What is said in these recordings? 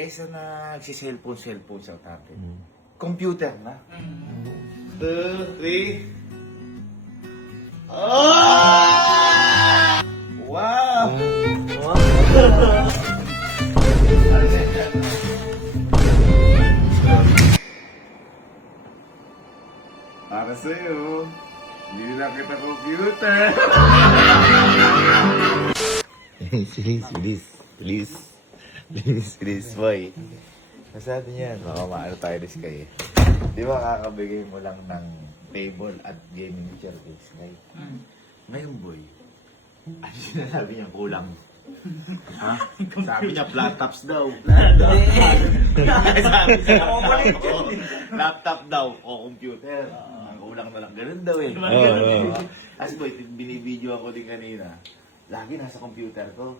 Kesa na nagsi-cellphone sa natin. Computer na. 2, 3. Oh! Wow! Para sa'yo, hindi lang kita computer. Please, boy. Masabi niyan, baka maano tayo rin kayo. Di ba kakabigay mo lang ng table at gaming chair kay Sky? Ngayon, boy, ano sinasabi niya? Kulang. Ha? Sabi niya, flat tops daw. Sabi niya, laptop daw o computer. Ang kulang na lang. Ganun daw eh. As boy, binibideo ako din kanina. Lagi nasa computer ko.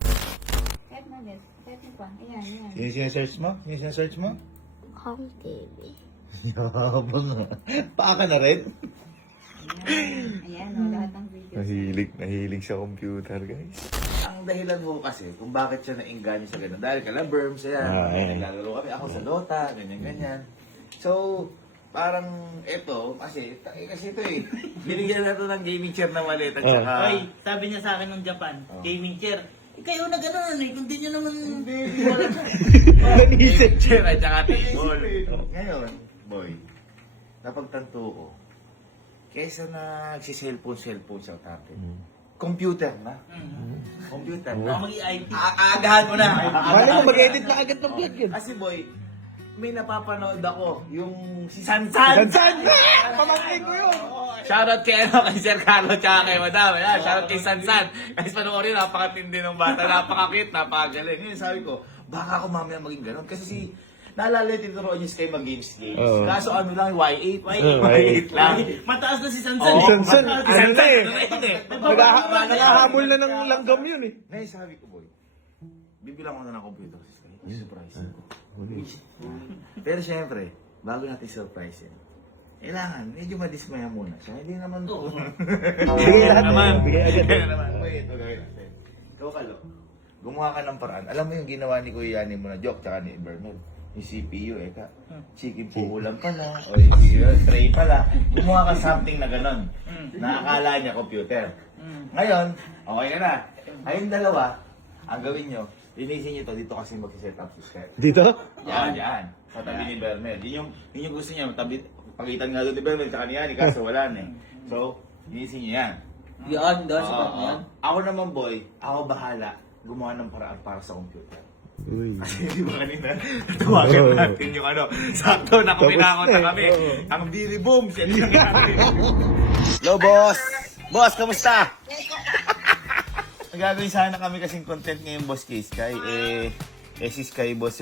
Kahit na din. Kahit na pa. Ayan, ayan. Sino sinesearch mo? Sino sinesearch mo? Home TV. Yabang nga. Paa ka na rin? Ayan, lahat ng video. Nahilig sa computer, guys. Ang dahilan mo kasi kung bakit siya nainganyo sa ganun. Dahil kala Berms, ayan. Naglalaro kami. Ako sa Dota, ganyan-ganyan. So, parang ito, kasi ito eh. Binigyan na ito ng gaming chair na maliit at saka... Oy, sabi niya sa akin nung Japan, gaming chair. Kayo na gano'n eh, kung di nyo naman... Gaming chair at saka table. Ngayon, boy, napagtanto ko, kesa na nagsi-cellphone sa natin. Computer na. Computer na. Mag-i-IP. Aagahan mo na. Paano mo mag-edit na agad ng vlog yun? Kasi boy, may napapanood ako, yung si Sansan. Saan? Pamangkin ko yun! Shoutout kay kay Sir Carlo tsaka kay Madam. Shoutout kay Sansan. Guys, panoorin, napakatindi ng bata, napaka-cute, napakagaling. Ngayon sabi ko, baka ako mamaya maging ganun. Kasi si, naalala yung tinuruan niyo kayo mag-games. Kaso ano lang, Y8. Y8 lang. Mataas na si Sansan. Si Sansan, ano na eh. Naghahabol Naghahabol na ng langgam yun eh. Ngayon sabi ko, boy, bibilang ko na ng computer si Sky. Surprise ko. Pero syempre, bago natin surprise yun, kailangan, medyo madismaya muna siya. Hindi naman po. Bigay lahat naman. Bigay agad. Kaya naman, wait, gagawin natin. Ikaw, Kalo, gumawa ka ng paraan. Alam mo yung ginawa ni Kuya Yani mo na joke, tsaka ni Bernard. Yung CPU, chicken po ulam pala, o yung tray pala. Gumawa ka something na ganon, na akala niya computer. Ngayon, okay ka na. Kayong dalawa, ang gawin nyo, linisin nyo to, dito kasi mag-set up si Skype. Dito? Yan. Sa tabi ni Bernard. Yun yung gusto niya, pagitan nga doon ni Bernard, tsaka ni Yani, kaso wala na eh. So, linisin nyo yan. Yan, dahil sa yan. Ako naman, boy, ako bahala gumawa ng paraan para sa computer. Uy. Kasi di ba kanina, tawagan natin yung ano, sakto na kuminakot na kami. Ang Billy Boom, siya din ang natin. Hello, boss! Boss, kamusta? Nagagawin sana kami kasing content ngayon, boss, kay Sky. Si Sky, boss,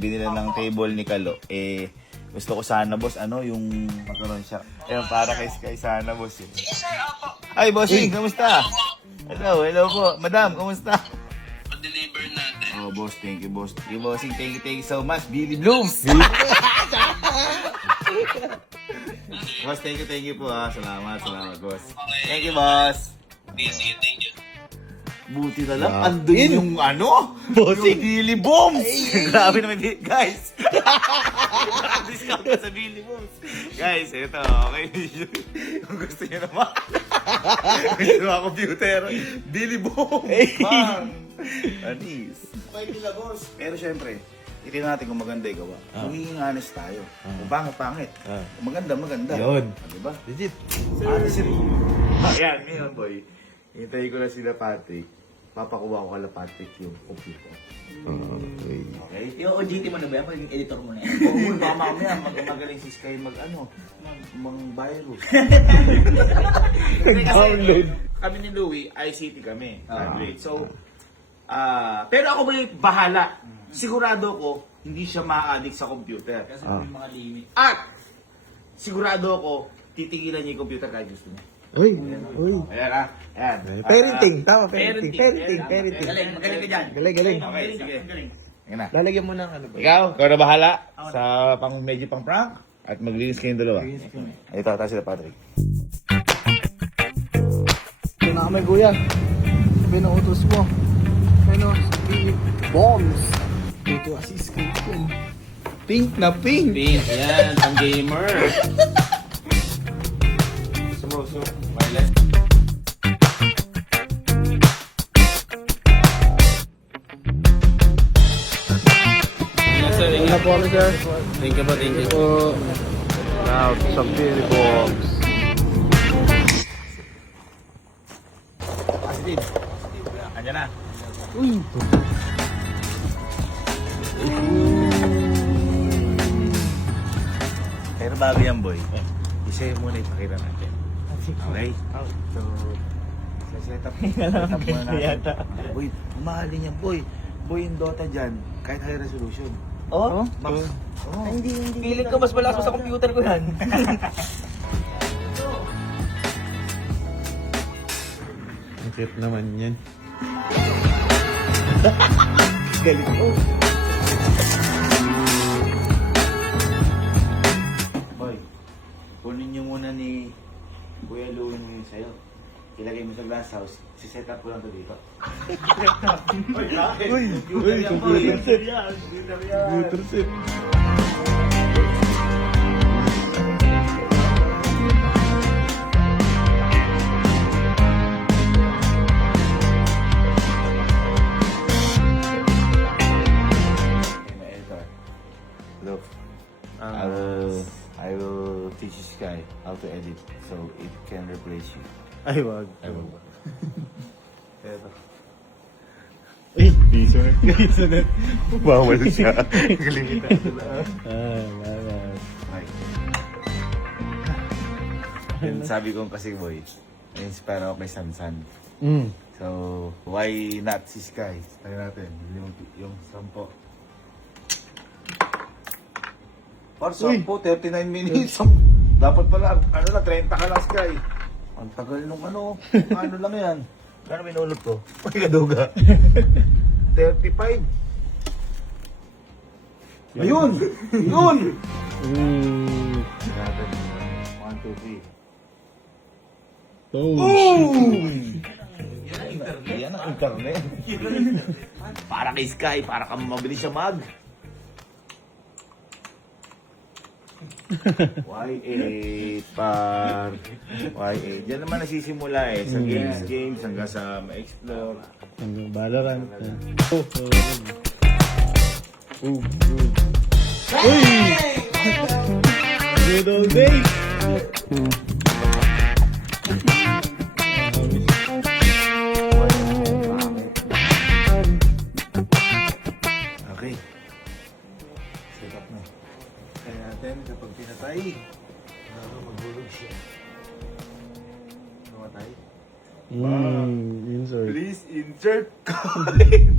binila ng table ni Kalo. Gusto ko sana, boss, yung magkaroon siya. Para kay Sky sana, boss. Ay, bossing, kamusta? Hello po. Madam, kamusta? deliver natin. Oh, boss, thank you, boss. Thank you, bossing. Thank you so much. Billy Blooms! Boss, thank you po ha. Salamat, boss. Thank you, boss. Sige, thank you. Buti na lang, andun yung bossing. Yung Billy Booms! Grabe naman, guys. Discount ka sa Billy Booms. Guys, ito, okay. Kung gusto nyo naman. Gusto mga computer. Billy Booms! Bang! Anis. Pwede nila, boss. Pero syempre, itin natin kung maganda yung gawa. Magiging honest tayo. Kung pangit. Kung maganda. Yun. Diba? Legit. Ayan, ngayon, boy. Hintayin ko na sila Patrick. Papakuha ko kala Patrick yung computer. Okay? Yung OJT mo na ba yan? Magiging editor mo na yan. Oo, baka mamaya magaling si Sky mag-virus. Download. Kami ni Louie, ICT kami. So, pero ako may bahala. Sigurado ko, hindi siya ma-addict sa computer. Kasi may mga limit. At, sigurado ko, titigilan niya yung computer kahit gusto niya. Uy. Ayan. Parenting. Tama, parenting. Galing, magaling ka dyan. Galing. Okay, sige. Galing. Ayan na. Lalagyan mo ng ano ba? Ikaw na bahala sa medyo pang prank at maglinis kayong dalawa. Ito, tayo sila Patrick. Ito na kami, kuya. Sabi na utos mo. Ano? Bombs. Tuwa si Sky. Pink na pink. Pink, yan, pang gamer. Sumuso. Violet. Yes, sir. Wala po kami, sir. Thank you po, thank you. Po. Now, sa Billy Box. Steve. Andiyan na. Uy. Pero bago yan, boy. Isa yung muna ipakita natin. Okay? So, set up muna natin. Boy, mahalin yan, boy. Boy, yung Dota dyan, kahit high resolution. Oh? Max. Oh. Hindi. Piling ko mas malakas pa sa computer ko yan. Ang cute naman yan. Galit ko. Boy, kunin nyo muna ni Kuya Louie mo yun sa'yo. Ilagay mo sa glass house, siset up ko lang to dito. Uy, computer set. Computer set. Okay, my editor. Look, I will teach this guy how to edit so it can replace you. Ay, wag. I will. Pero, Piso na. bawal siya. Limitado na. Wala. Okay. Yun sabi ko kasi, boy, na-inspire ako kay Sansan. So, why not si Sky? Tayo natin, yung 10. Par 10, 39 minutes. Dapat pala, 30 ka lang, Sky. Ang tagal nung ano lang yan. Kano binulot ko? May kaduga. 35. Ayun! Yun! Natin. 1, 2, 3. Boom! Yan ang internet. Para kay Sky, para kang mabilis siya mag. YA par YA. Diyan naman nasisimula sa games hanggang sa ma-explore. Hanggang Valorant. Uy! Good old days! Okay. Set up na. Kaya natin kapag pinatay, maghulog siya. Namatay. Insert. Please insert coin.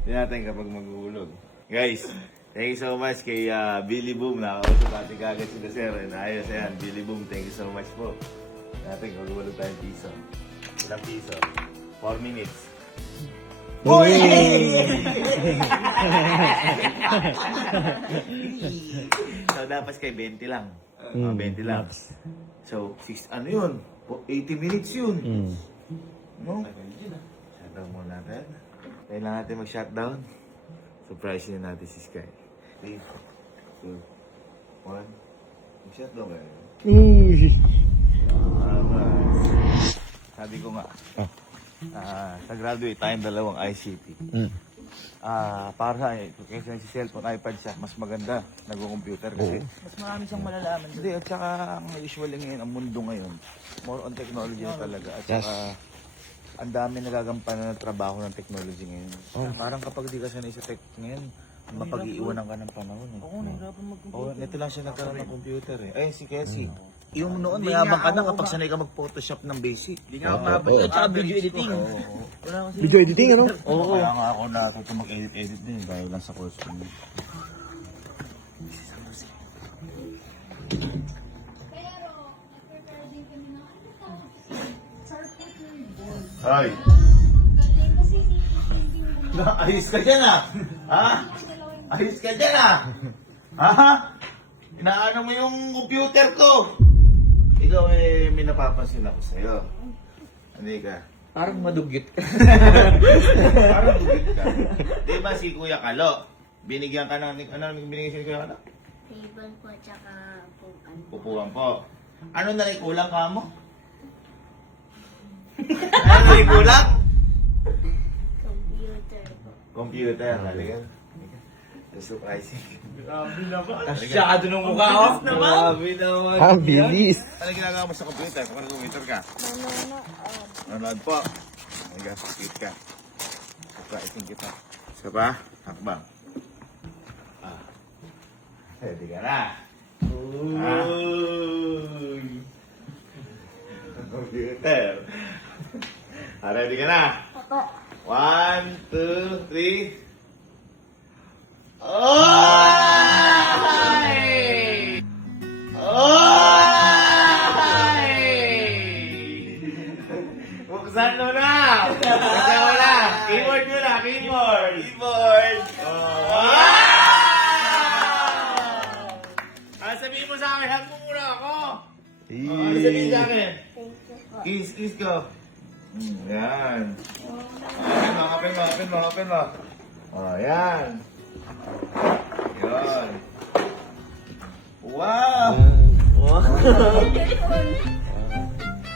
Hindi natin kapag maghulog. Guys, thank you so much kay Billy Boom. Nakakausap natin kagad sila sir. And ayos yan. Billy Boom, thank you so much po. Natin maghulog tayong piso. Ilang piso? 4 minutes. Uy! So, dapat kay 20 lang. 20 lang. So, 80 minutes yun. No? Shutdown muna natin. Kailangan natin mag-shutdown. Surprise na natin si Sky. 3, 2, 1. Mag-shutdown kayo. Uy! Sabi ko nga, sa graduate tayong dalawang ICT. Para sa akin, kaysa si cellphone, iPad siya, mas maganda nag-computer kasi. Mas marami siyang malalaman. Hindi, at saka ang usually ngayon, ang mundo ngayon, more on technology na talaga. At saka, ang dami nagagampanan ng trabaho ng technology ngayon. Parang kapag di ka sanay sa tech ngayon, mapag-iiwanan ka ng panahon. Oo, nahirapan mag-computer. Oo, nito lang siya nagkaroon ng computer eh. Ayun si Cassie. Yung noon, mayabang ka na kapag sanay ka mag-photoshop ng basic. Hindi nga ako mabalik. At saka video editing. Wala kasi. Video editing, ano? Oo. Kaya nga ako natuto mag-edit din dahil lang sa course ko. Ay! Ayos ka dyan ha? Ayos ka dyan ha? Inaano mo yung computer ko? Ikaw may napapansin ako sa'yo. Hindi ka. Parang madugit ka. Parang bugit ka. Di ba si Kuya Kalo? Binigyan ka ng, ano binigyan si Kuya Kalo? Table po, tsaka pukan. Upuan po. Ano na kulang ka mo? Ano na kulang? Computer po. Computer. Halika. Surprising. Grabe naman. Masyado ng mukha ko. Grabe naman. Ang bilis. Ano ginagawa mo sa computer? Kung computer ka? Manonood. Nanonood po. Halika, cute ka. Surprising kita. Isa pa? Hakbang. Ready ka na. Uy. Computer. Ready ka na? Opo. 1, 2, 3. Oy! Oy! Buksan mo na! Buksan mo na! Keyboard mo na! Keyboard! Keyboard! Oh. Wow! Sabihin mo sa akin, hug mo muna ako! Ano sabihin sa akin? Thank you po. Kiss ko. Yan. Open mo. Oh, yan. Yan. Wow!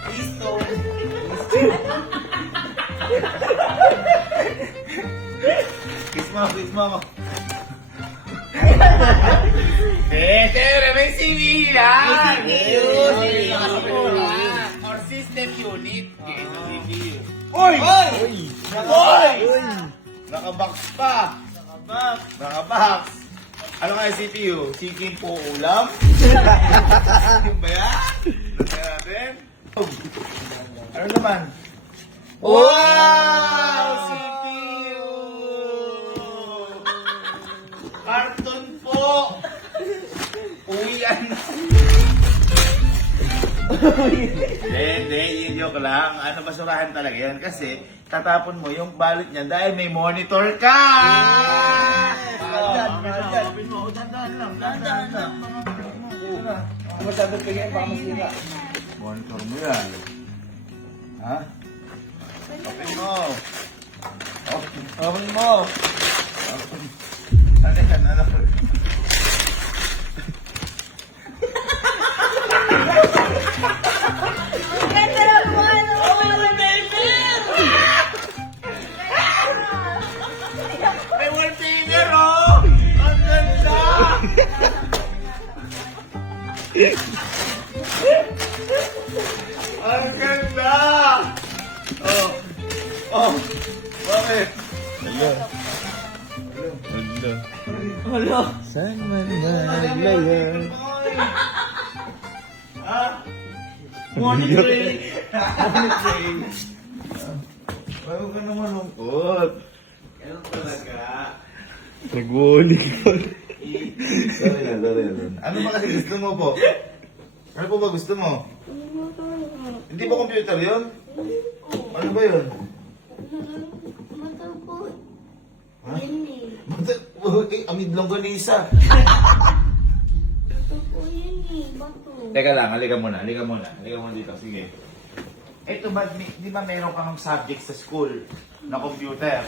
Listo. Kiss mo ako. Siyempre, may CV yan! Or system unit. Okay, so CPU. Oy! Nakabox pa! Nakabox! Ano kaya CPU? Chicken po ulam? Yung ba yan? Lagyan natin. Ano naman? Wow! CPU! Carton po! Uwian na. Hindi, yung joke lang. Ano, basurahan talaga yan. Kasi, tatapon mo yung balot niya dahil may monitor ka! Open mo. Dandan lang. Masyadong pigay, baka masira. Monitor mo yan. Ha? Open mo. Open mo. Ano yan? Ano? Ganda lang po, ano? May wallpaper, oh! Ang ganda! Ang ganda! Oh! Bakit? Saan man naglayan? Ha? Monitoring! Monitoring! Bago ka naman lungkot. Ganun talaga. Nag-wally ko. Sorry na. Ano ba kasi gusto mo po? Ano po ba gusto mo? Hindi ba computer yun? Ano ba yun? Mata po. Ha? Yan eh. Amid longganisa. Mata po yan eh. Bato. Teka lang, halika muna dito. Sige. Ito ba, di ba meron kang subject sa school na computer?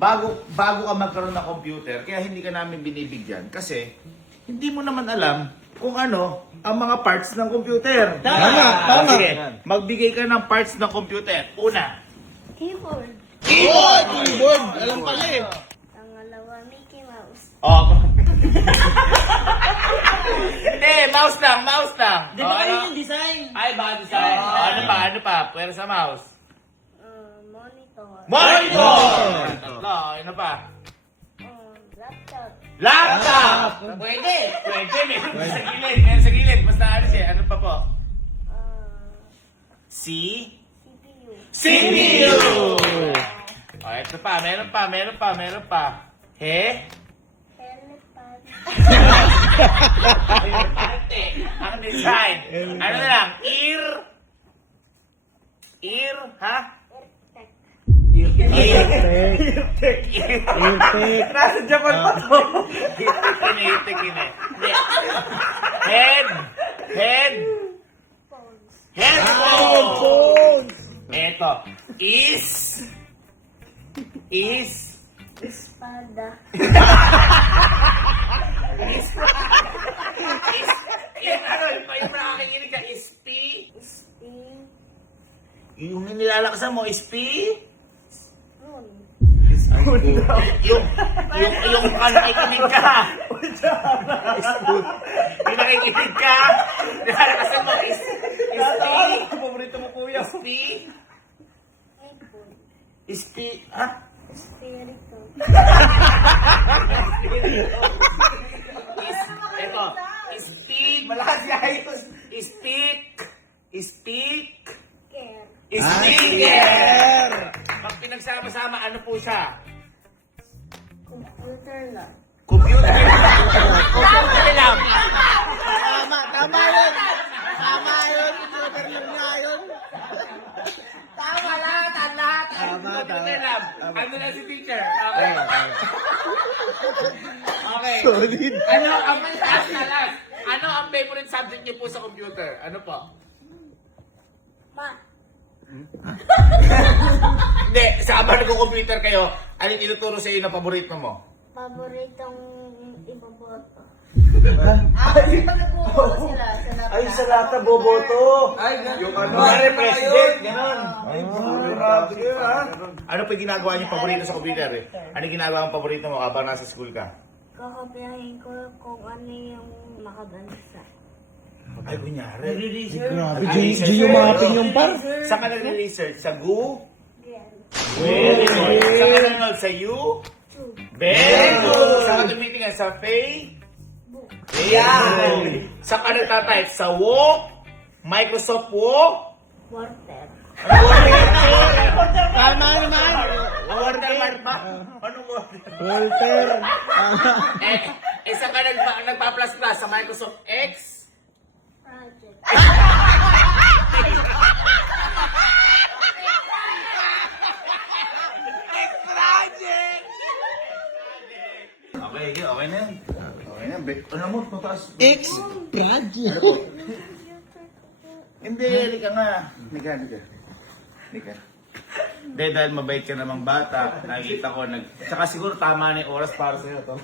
Bago ka magkaroon ng computer, kaya hindi ka namin binibigyan. Kasi, hindi mo naman alam kung ano ang mga parts ng computer. Tama. Sige, magbigay ka ng parts ng computer. Una. Keyboard. Keyboard! Alam pala eh. Pangalawa, Mickey Mouse. Oh. Hindi, mouse lang. Di ba kayo yung design? Ay, baka design. Ano pa? Pwera sa mouse. Monitor. Monitor! Tatlo, ano pa? Laptop. Laptop! Pwede. Meron sa gilid. Basta ano siya. Ano pa po? CPU. CPU! O, ito pa. Meron pa. He? Elephant. Ang design. Ano na lang? Ear, ha? Eartec. Nasa Japan pa to. Kine. Head. Phones. Headphones. Eto. Is. Espada. Yan ano, yung nakakikinig ka, is P. Spoon. Yung nilalakasan mo, is P. Yung nakikinig ka. Yung nakikinig ka. Nilalakasan mo, is P. Paborito mo kuya. Is P. Ipon. Is P. Ha? Espiritu. Ito. Speak. Malakas ayos. Speak. Speak. Care. Speaker. Pag pinagsama-sama, ano po siya? Computer lang. Computer. Computer lang. Tama yun. Tama yun. Computer lang nga yun. Tama lahat, ang lahat. Tama, Computer tama. lang. Ano na si teacher? Okay. Okay. Solid. Ano ang last? Ano ang favorite subject niyo po sa computer? Ano po? Ma. Hindi, sa habang nag-computer kayo, ano yung tinuturo sa iyo na paborito mo? Paboritong iboboto. Ay, sa lata, boboto. Ay, yung ano. Mare, president, gano'n. Ay, grabe yun ha. Ano pa yung ginagawa niyo paborito sa computer eh? Ano yung ginagawa mong paborito mo habang nasa school ka? Kakapiyahin ko kung ano yung makabansa. Ay, kunyari. Grabe, di yung mapping yung par. Saan ka nag-research? Sa Go? Again. Very good. Saan ka nanonood? Sa You? Two. Very good. Saan ka tumitingin? Sa Faye? Book. Yan. Saan ka nagtatype? Sa Wo? Microsoft Wo? Water. Tama naman. Watermark ba? Anong water? Walter. Saan ka nagpa-plus-plus? Sa Microsoft X? Project. Okay, okay na yan. Okay na. Ano mo, mataas. X project. Hindi, halika nga. Halika. Hindi, dahil mabait ka namang bata, nakikita ko, tsaka siguro tama na yung oras para sa'yo to.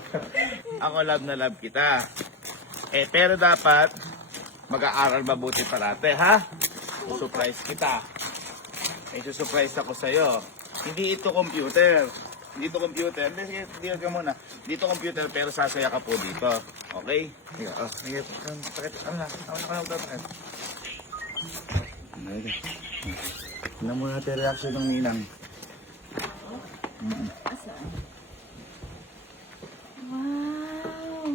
Ako love na love kita. Pero dapat, mag-aaral mabuti parate, ha? Surprise kita. May surprise ako sa'yo. Hindi ito computer. Hindi ka muna. Dito computer, pero sasaya ka po dito. Okay? Sige, Tignan mo natin reaction ng ninang. Wow.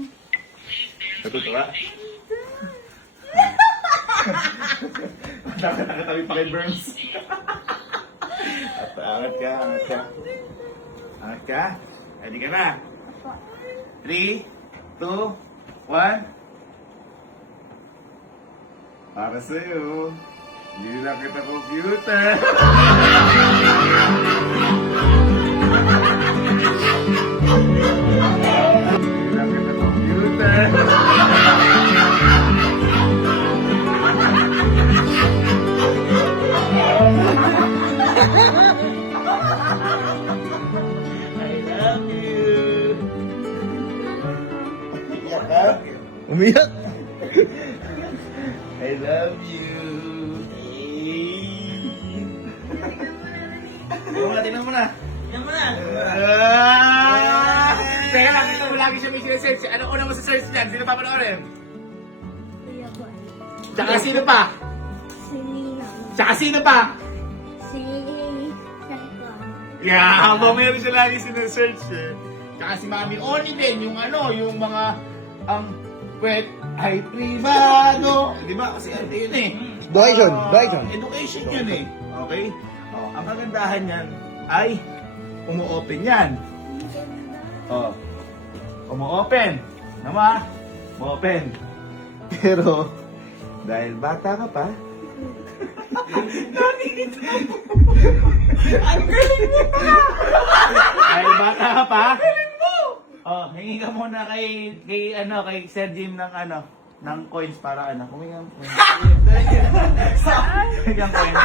Natutuwa? Dapat nakatabi pa kay Burns. Angat ka. Angat ka. Ready ka na? 3, 2, 1. Para sa'yo. Hindi lang kita computer. Hindi lang kita computer. Umiyak. I love you. Tingnan mo na. Yan mo na. Teka lang, ito mo lagi siya may sinesearch. Ano una mo sa search niyan? Sino pa panoorin? Kuya Boy. Tsaka sino pa? Si Ninang. Tsaka sino pa? Si Serkan. Yeah, meron siya lagi sinesearch eh. Tsaka si Mami Oni din, yung ano, yung mga, wet ay privado. Di ba? Kasi ano yun eh. Education. Education yun eh. Okay? Ang kagandahan yan ay umu-open yan. Umu-open. Nama? Umu-open. Pero, dahil bata ka pa, ang galing mo pa! Dahil bata ka pa, hingi ka muna kay Sir Jim ng coins para humingi ng coins. Humingi ng coins.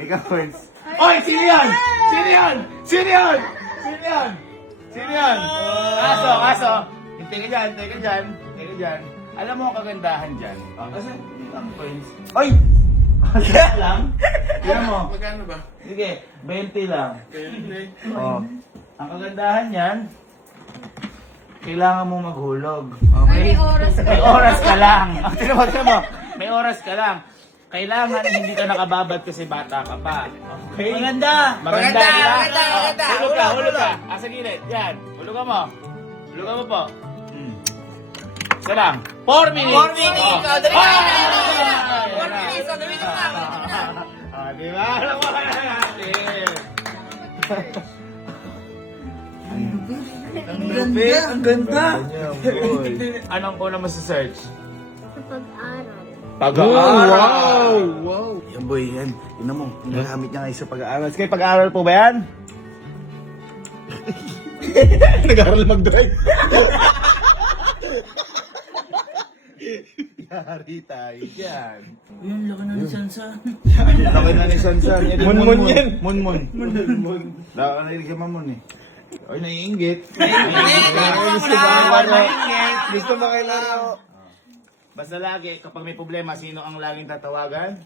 Ikaw, Prince. Oy, sino yan? Sino yan? Sino yan? Sino yan? Sino yan? Aso. Hintay ka dyan. Alam mo ang kagandahan dyan? Kasi, ang Prince. Oy! Aso lang? Tignan mo. Magkano ba? Sige, 20 lang. Ang kagandahan yan, kailangan mo maghulog. Okay? May oras ka lang. Tignan mo. May oras ka lang. Kailangan hindi ka nakababad kasi bata ka pa. Okay? Maganda! Maganda. Maganda. Hulog ka. Sa gilid. Yan. Hulugan mo. Hulugan mo po. Isa lang. 4 minutes. 4 minutes. Oh. Dali na. 4 4 minutes. Dali na. Diba? Alam mo ka na natin. Ang ganda! Anong una mo sa search? Sa pag-aral. Pag-aaral! Wow! Yan boy, yan. Tignan mo, ginagamit niya ngayon sa pag-aaral. Sige, pag-aaral po ba yan? Nag-aaral mag-drive. Yari tayo dyan. Yun, laki na ni Sansan. Laki na ni Sansan. Munmun yan. Munmun. Nakakarinig ka mamon eh. Ay, naiinggit. Gusto makilaro. Basta lagi, kapag may problema, sino ang laging tatawagan?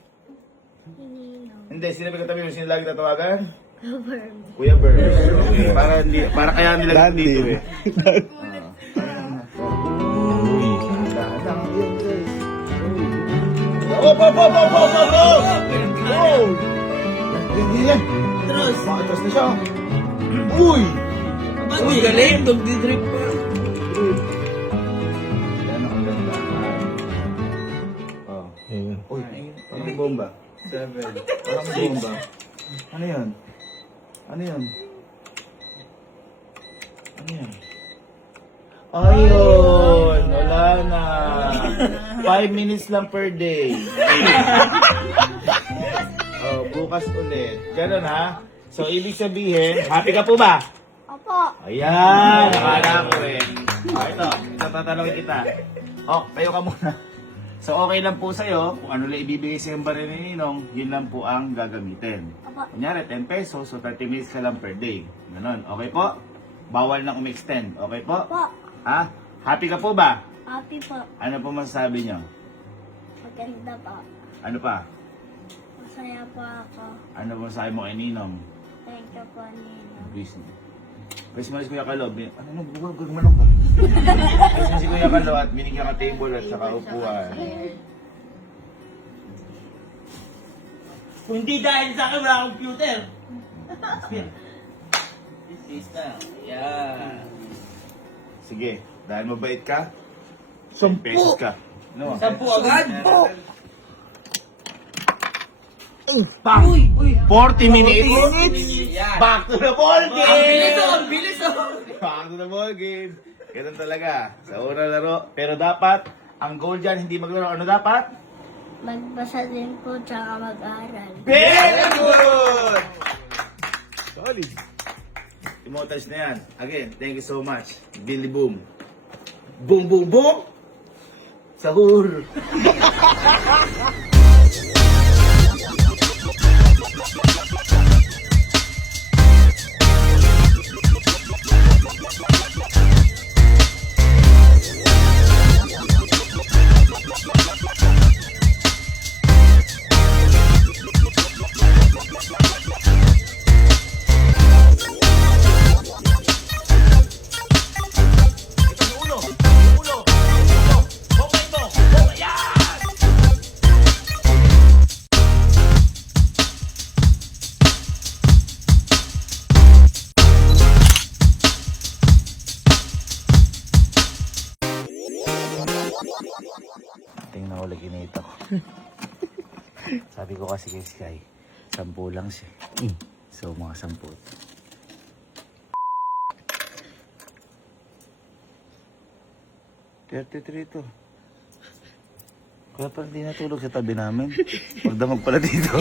Hinino. Hindi, sino may katabi mo? Sino laging tatawagan? Government. Kuya Bird. Okay, para kaya nila dito eh. Uy, dahan yan guys. Oh! Yan. Tros! Makatras na siya. Uy! Uy, galing! Dog-di-drip pa. Yan ang ganda. Oh. Uy, parang bomba. 7. Parang bomba. Ano yan? Ayun. Wala na. 5 minutes lang per day. Bukas ulit. Ganun ha? So, ibig sabihin, happy ka po ba? Opo. Ayan, nakala ko rin. Ito, tatanungin kita. Tayo ka muna. So, okay lang po sa'yo, kung ano lang ibibigay sa yung baril ni Ninong, yun lang po ang gagamitin. Opo. Kunyari, 10 pesos, so 30 minutes ka lang per day. Ganon, okay po? Bawal na umextend, okay po? Opo. Ha? Happy ka po ba? Happy po. Ano po masasabi nyo? Maganda po. Ano pa? Masaya po ako. Ano po masasabi mo kay Ninong? Thank you po, Nino. Please. Kasi malis Kuya Kalo, ano na, gagmanong ka? Kasi si Kuya Kalo at binigyan ka table at saka upuan. Kung hindi dahil sa akin, wala akong computer. This is na. Yeah. Sige, dahil mabait ka, 10 pesos ka. No? 10 agad? Pang! 40 minutes! Yeah. Back to the ball game! Ang bilis oh! Back to the ball game! Ganun talaga, sa unang laro. Pero dapat, ang goal dyan, hindi maglaro. Ano dapat? Magbasa din po, tsaka mag-aral. Very good! Solid. Immortals na yan. Again, thank you so much. Billy Boom. Boom, boom, boom! Sahur! Tingnan ko lagi nito. Sabi ko kasi kay Sky, 10 lang siya. So, mga 10. $33 to. Kaya parang di natulog sa tabi namin. Magdamag pala dito.